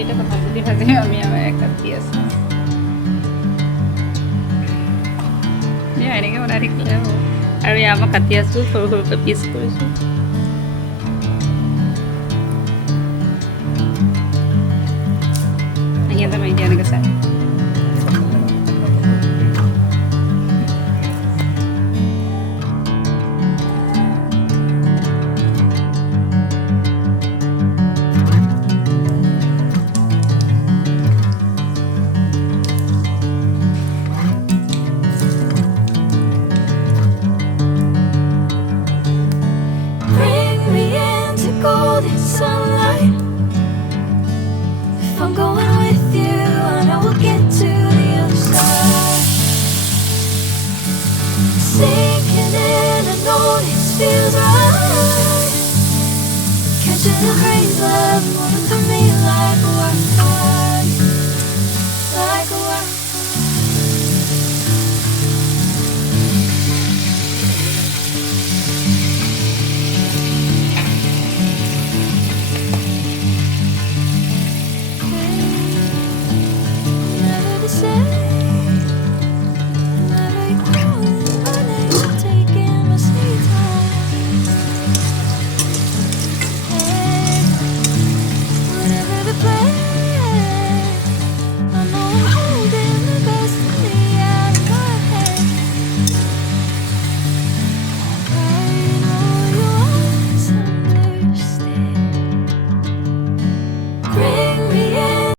এটা কথা বলি ভাবে আমি আমার কাটি আছো এনেকৈ বনাই থাকিলে হ'ব আৰু এয়া মই কাটি আছোঁ সৰু সৰুকৈ পিচ কৰিছোঁ ইয়াতে মাৰি দিয়া এনেকৈ চাই sunlight. If I'm going with you, I know we'll get to the other side. Sinking in, I know this feels right. Catching a breeze, love, moving through.